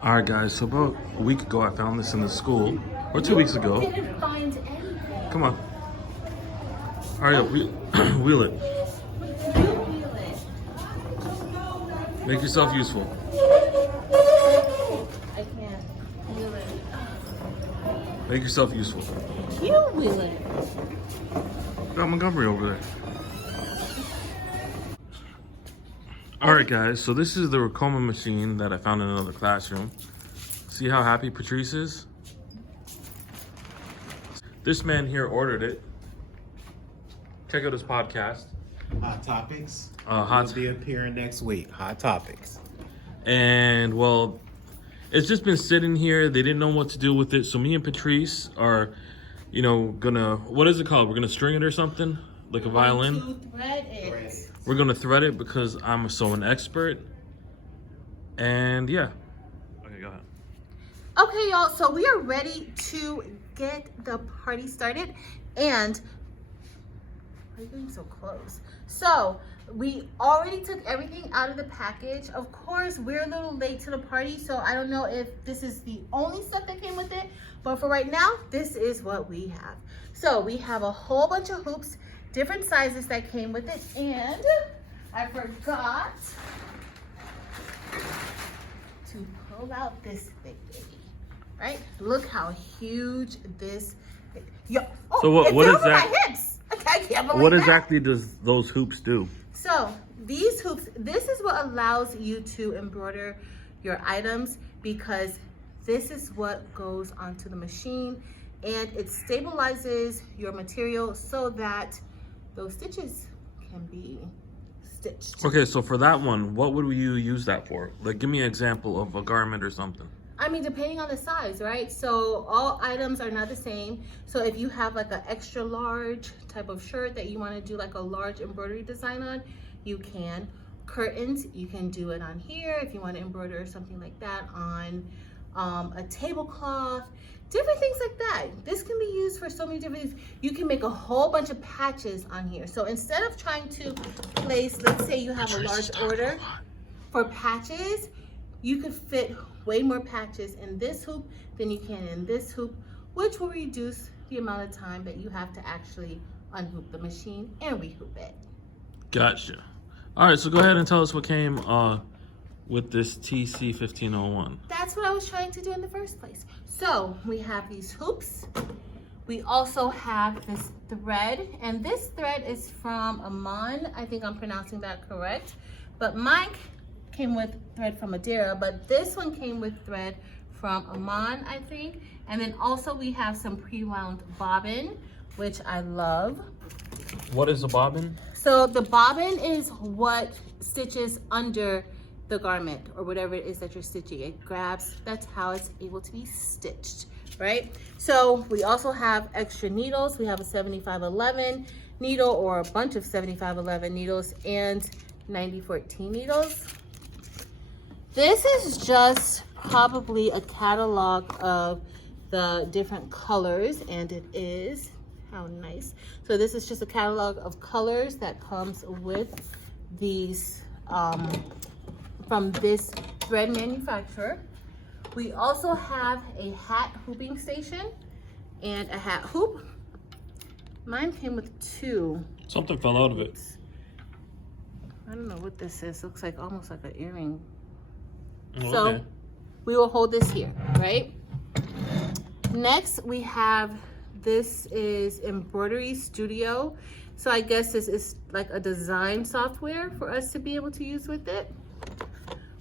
All right, guys, so about a week ago, I found this in the school, or 2 weeks ago. Didn't find anything. Come on. Hurry up, wheel it. You wheel it. Make yourself useful. I can't wheel it. Make yourself useful. You wheel it. Got Montgomery over there. All right, guys, so this is the Ricoma machine that I found in another classroom. See how happy Patrice is? This man here ordered it. Check out his podcast. Hot Topics. Hot Will be appearing next week. Hot Topics. And, well, it's just been sitting here. They didn't know what to do with it. So me and Patrice are, gonna, what is it called? We're gonna string it or something? Like a violin? To thread it. We're gonna thread it because I'm an expert. And yeah. Okay, go ahead. Okay, y'all, so we are ready to get the party started. And why are you getting so close? So we already took everything out of the package. Of course, we're a little late to the party, so I don't know if this is the only stuff that came with it, but for right now, this is what we have. So we have a whole bunch of hoops, different sizes that came with it, and I forgot to pull out this big baby, right? Look how huge this big, yo, oh, So what it is fell from that? my hips. I can't believe What that. exactly does those hoops do? So these hoops, this is what allows you to embroider your items, because this is what goes onto the machine and it stabilizes your material so that those stitches can be stitched. Okay, so for that one, what would you use that for? Like, give me an example of a garment or something. I mean, depending on the size, right? So all items are not the same. So if you have like an extra large type of shirt that you want to do like a large embroidery design on, you can. Curtains, you can do it on here if you want to embroider something like that on a tablecloth, different things like that. This can be used for so many different things. You can make a whole bunch of patches on here. So instead of trying to place, let's say you have a large order for patches, you could fit way more patches in this hoop than you can in this hoop, which will reduce the amount of time that you have to actually unhoop the machine and rehoop it. Gotcha. All right, so go ahead and tell us what came with this TC-1501. That's what I was trying to do in the first place. So we have these hoops. We also have this thread, and this thread is from Amon. I think I'm pronouncing that correct, but mine came with thread from Madeira, but this one came with thread from Amon, I think. And then also we have some pre-wound bobbin, which I love. What is a bobbin? So the bobbin is what stitches under the garment or whatever it is that you're stitching. It grabs, that's how it's able to be stitched, right? So we also have extra needles. We have a 7511 needle, or a bunch of 7511 needles, and 9014 needles. This is just probably a catalog of the different colors, and it is, how nice. So this is just a catalog of colors that comes with these from this thread manufacturer. We also have a hat hooping station and a hat hoop. Mine came with two. Something fell out of it. I don't know what this is. Looks like almost like an earring. Okay. So we will hold this here, right? Next we have, this is Embroidery Studio. So I guess this is like a design software for us to be able to use with it.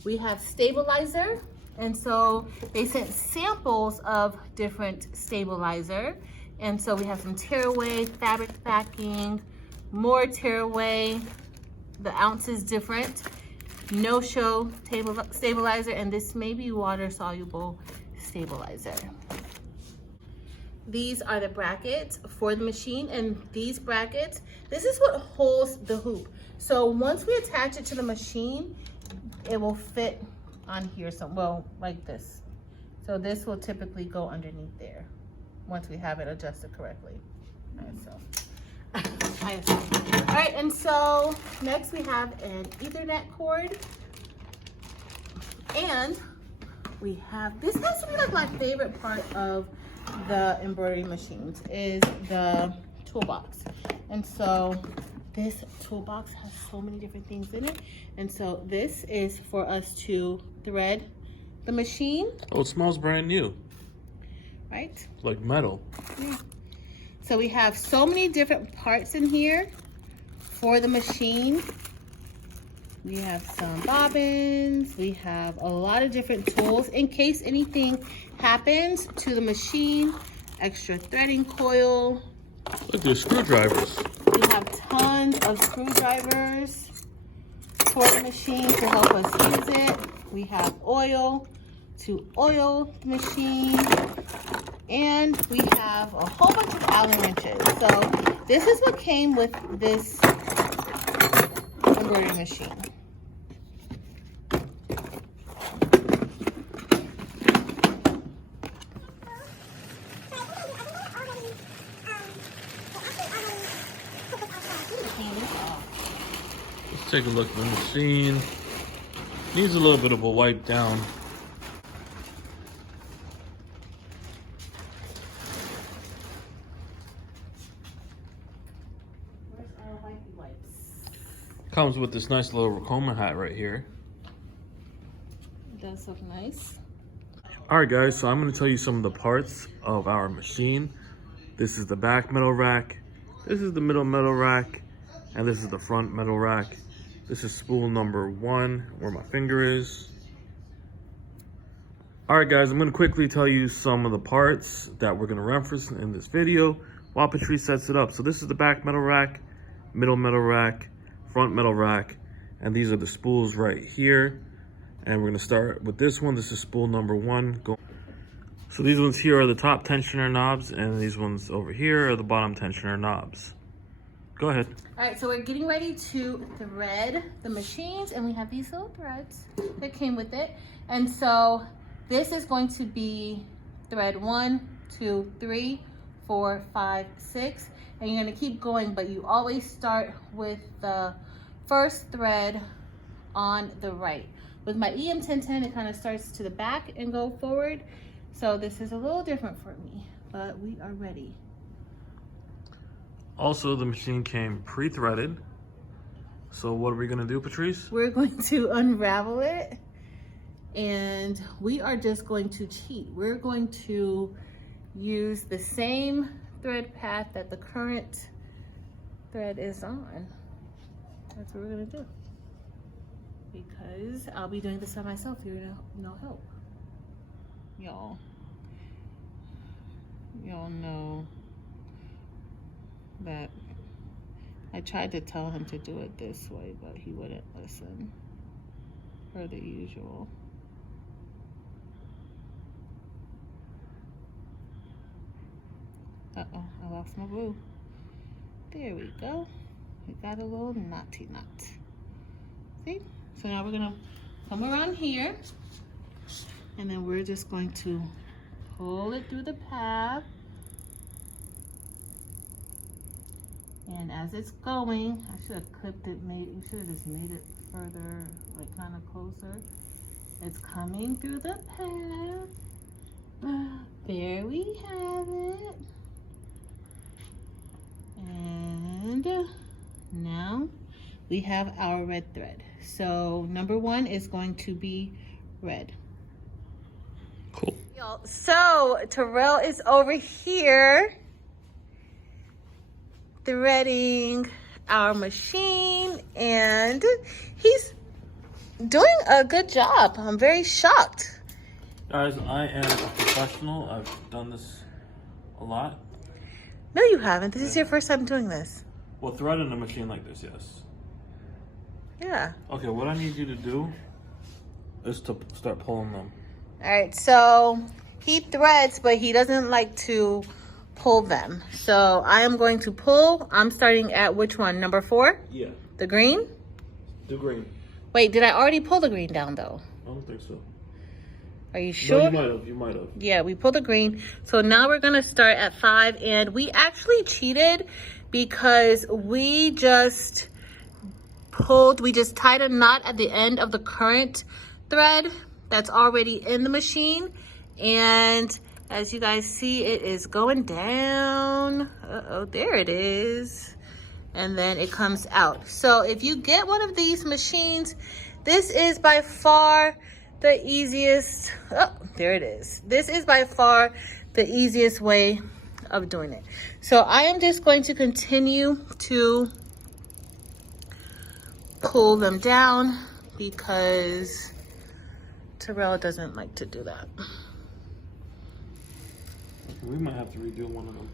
We have stabilizer, and so they sent samples of different stabilizer. And so we have some tearaway, fabric backing, more tearaway. The ounce is different. No-show stabilizer, and this may be water-soluble stabilizer. These are the brackets for the machine, and these brackets, this is what holds the hoop. So once we attach it to the machine, it will fit on here, well, like this. So this will typically go underneath there once we have it adjusted correctly. All right, so all right, and so next we have an Ethernet cord, and we have, this has to be like my favorite part of the embroidery machines is the toolbox. And so this toolbox has so many different things in it. And so this is for us to thread the machine. Oh, it smells brand new. Right? Like metal. Yeah. So we have so many different parts in here for the machine. We have some bobbins. We have a lot of different tools in case anything happens to the machine. Extra threading coil. Look, there's screwdrivers. We have tons of screwdrivers for the machine to help us use it. We have oil to oil the machine. And we have a whole bunch of Allen wrenches. So this is what came with this embroidery machine. Let's take a look at the machine. Needs a little bit of a wipe down. Where's our wipey wipes? Comes with this nice little Ricoma hat right here. It does look nice. All right, guys, so I'm going to tell you some of the parts of our machine. This is the back metal rack. This is the middle metal rack. And this is the front metal rack. This is spool number 1, where my finger is. All right, guys, I'm going to quickly tell you some of the parts that we're going to reference in this video while Patrice sets it up. So this is the back metal rack, middle metal rack, front metal rack, and these are the spools right here. And we're going to start with this one. This is spool number 1. So these ones here are the top tensioner knobs, and these ones over here are the bottom tensioner knobs. Go ahead. All right, so we're getting ready to thread the machines, and we have these little threads that came with it. And so this is going to be thread 1, 2, 3, 4, 5, 6, and you're gonna keep going, but you always start with the first thread on the right. With my EM1010, it kind of starts to the back and go forward. So this is a little different for me, but we are ready. Also, the machine came pre-threaded. So what are we gonna do, Patrice? We're going to unravel it, and we are just going to cheat. We're going to use the same thread path that the current thread is on. That's what we're gonna do. Because I'll be doing this by myself, you're no help. Y'all know that I tried to tell him to do it this way, but he wouldn't listen, per the usual. Uh-oh, I lost my glue. There we go. We got a little knotty knot. See? So now we're gonna come around here, and then we're just going to pull it through the path. And as it's going, I should have clipped it, you should have just made it further, like kind of closer. It's coming through the path. There we have it. And now we have our red thread. So number 1 is going to be red. Cool. So Terrell is over here threading our machine, and he's doing a good job. I'm very shocked. Guys, I am a professional. I've done this a lot. No, you haven't. This is your first time doing this. Well, threading a machine like this, yes. Yeah. Okay, what I need you to do is to start pulling them. All right, so he threads, but he doesn't like to pull them. So I am going to pull. I'm starting at which one? Number 4? Yeah. The green? Do green. Wait, did I already pull the green down though? I don't think so. Are you sure? No, you might have. You might have. Yeah, we pulled the green. So now we're gonna start at 5, and we actually cheated because we just tied a knot at the end of the current thread that's already in the machine. And as you guys see, it is going down. Uh-oh, there it is. And then it comes out. So if you get one of these machines, this is by far the easiest. Oh, there it is. This is by far the easiest way of doing it. So I am just going to continue to pull them down because Terrell doesn't like to do that. We might have to redo one of them.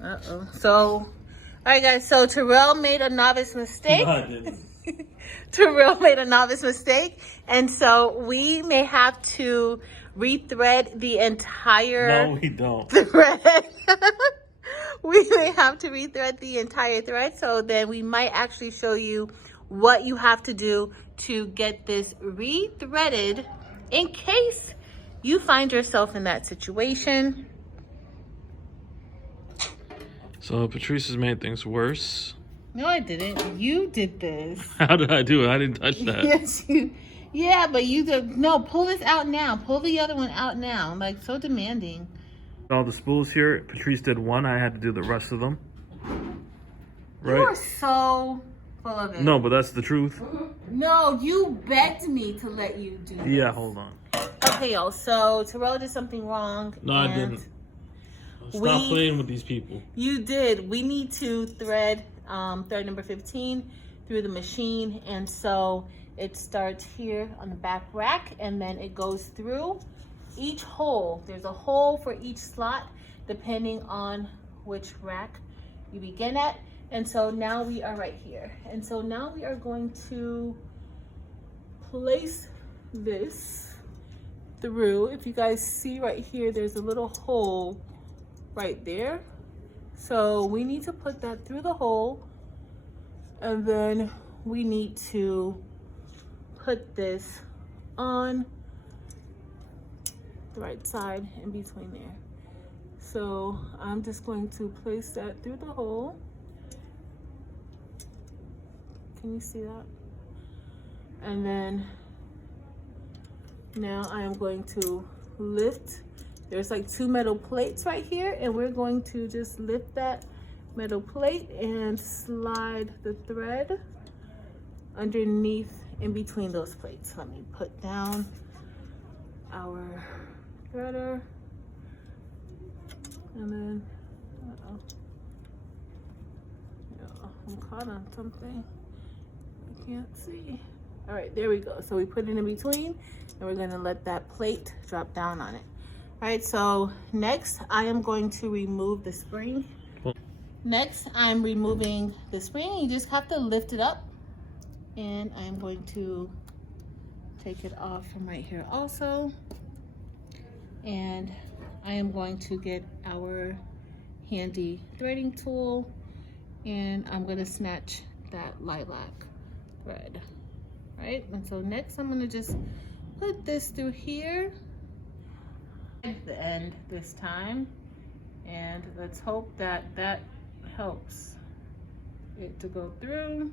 Uh-oh. So, all right, guys. So Terrell made a novice mistake. No, I didn't. Terrell made a novice mistake, and so we may have to rethread the entire No, we don't. thread. We may have to rethread the entire thread, so then we might actually show you what you have to do to get this rethreaded in case you find yourself in that situation. So Patrice has made things worse. No, I didn't. You did this. How did I do it? I didn't touch that. Yes, you. Yeah, but you did. No, pull this out now. Pull the other one out now. Like, so demanding. All the spools here, Patrice did one. I had to do the rest of them. Right? You are so full of it. No, but that's the truth. No, you begged me to let you do this. Yeah, hold on. Okay, y'all. So Terrell did something wrong. No, I didn't. Stop playing with these people. You did. We need to thread thread number 15 through the machine, and so it starts here on the back rack, and then it goes through each hole. There's a hole for each slot depending on which rack you begin at. And so now we are right here, and so now we are going to place this through. If you guys see right here, there's a little hole right there. So we need to put that through the hole, and then we need to put this on the right side in between there. So I'm just going to place that through the hole. Can you see that? And then now I am going to lift. There's like 2 metal plates right here, and we're going to just lift that metal plate and slide the thread underneath in between those plates. Let me put down our threader, and then I'm caught on something. I can't see. All right, there we go. So we put it in between, and we're gonna let that plate drop down on it. All right, so next I am going to remove the spring. Next, I'm removing the spring. You just have to lift it up, and I'm going to take it off from right here also. And I am going to get our handy threading tool, and I'm gonna snatch that lilac thread. All right, and so next I'm gonna just put this through here at the end this time, and let's hope that that helps it to go through,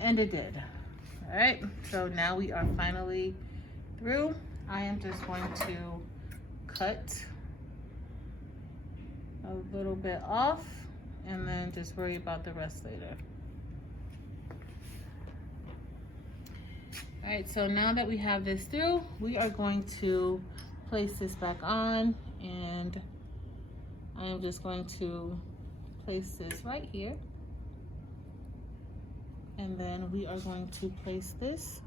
and it did. All right, so now we are finally through. I am just going to cut a little bit off and then just worry about the rest later. All right, so now that we have this through, we are going to place this back on, and I am just going to place this right here, and then we are going to place this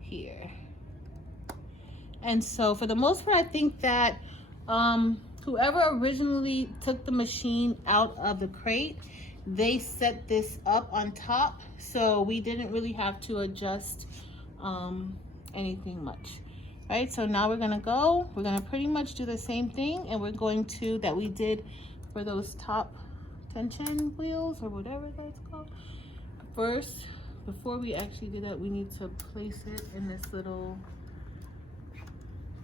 here. And so for the most part, I think that whoever originally took the machine out of the crate, they set this up on top, so we didn't really have to adjust anything much. Right, so now we're gonna pretty much do the same thing, and we're going to, that we did for those top tension wheels or whatever that's called. First, before we actually do that, we need to place it in this little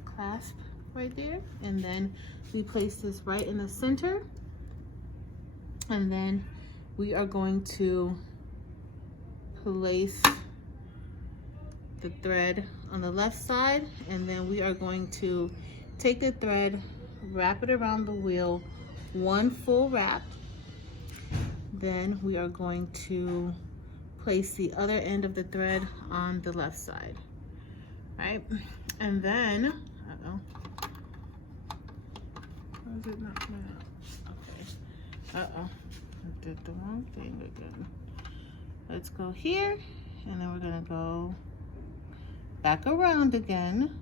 clasp right there, and then we place this right in the center, and then we are going to place the thread on the left side, and then we are going to take the thread, wrap it around the wheel, one full wrap. Then we are going to place the other end of the thread on the left side, right? And then, why is it not coming out? Okay, I did the wrong thing again. Let's go here, and then we're gonna go back around again,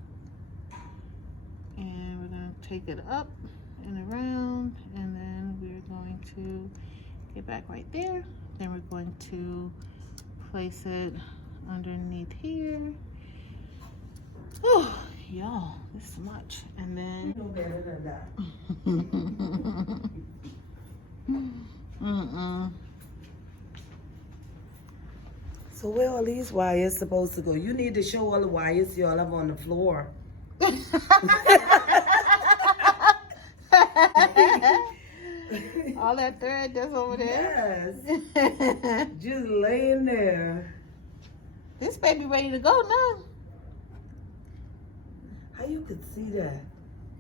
and we're gonna take it up and around, and then we're going to get back right there. Then we're going to place it underneath here. Oh, y'all, this is much. And then No better than that. So where all these wires supposed to go? You need to show all the wires y'all have on the floor. all that thread that's over there. Yes. Just laying there. This baby ready to go now. How you could see that?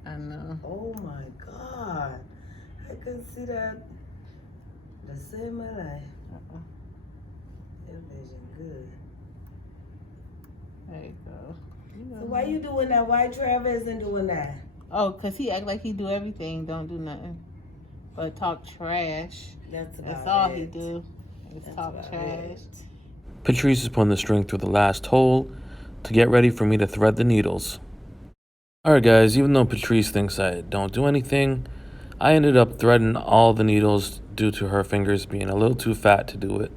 I know. Oh my God. I could see that the same in my life. That vision good. There you go. So why you doing that? Why Travis isn't doing that? Oh, because he act like he do everything, don't do nothing but talk trash. That's all he do is talk trash. it. Patrice is putting the string through the last hole to get ready for me to thread the needles. Alright guys, even though Patrice thinks I don't do anything, I ended up threading all the needles due to her fingers being a little too fat to do it.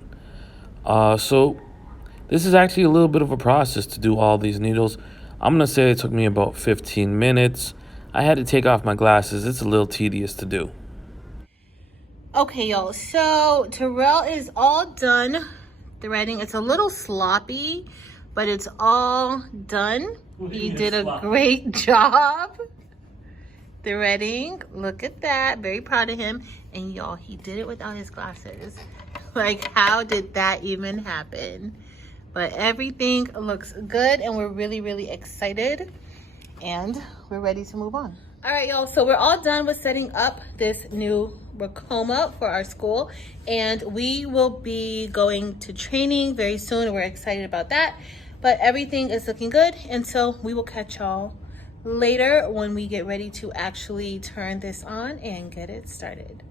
So this is actually a little bit of a process to do all these needles. I'm going to say it took me about 15 minutes. I had to take off my glasses. It's a little tedious to do. Okay, y'all, so Terrell is all done threading. It's a little sloppy, but it's all done. He did a great job threading. Look at that. Very proud of him. And y'all, he did it without his glasses. Like, how did that even happen? But everything looks good, and we're really, really excited. And we're ready to move on. All right, y'all, so we're all done with setting up this new Ricoma for our school, and we will be going to training very soon. We're excited about that, but everything is looking good, and so we will catch y'all later when we get ready to actually turn this on and get it started.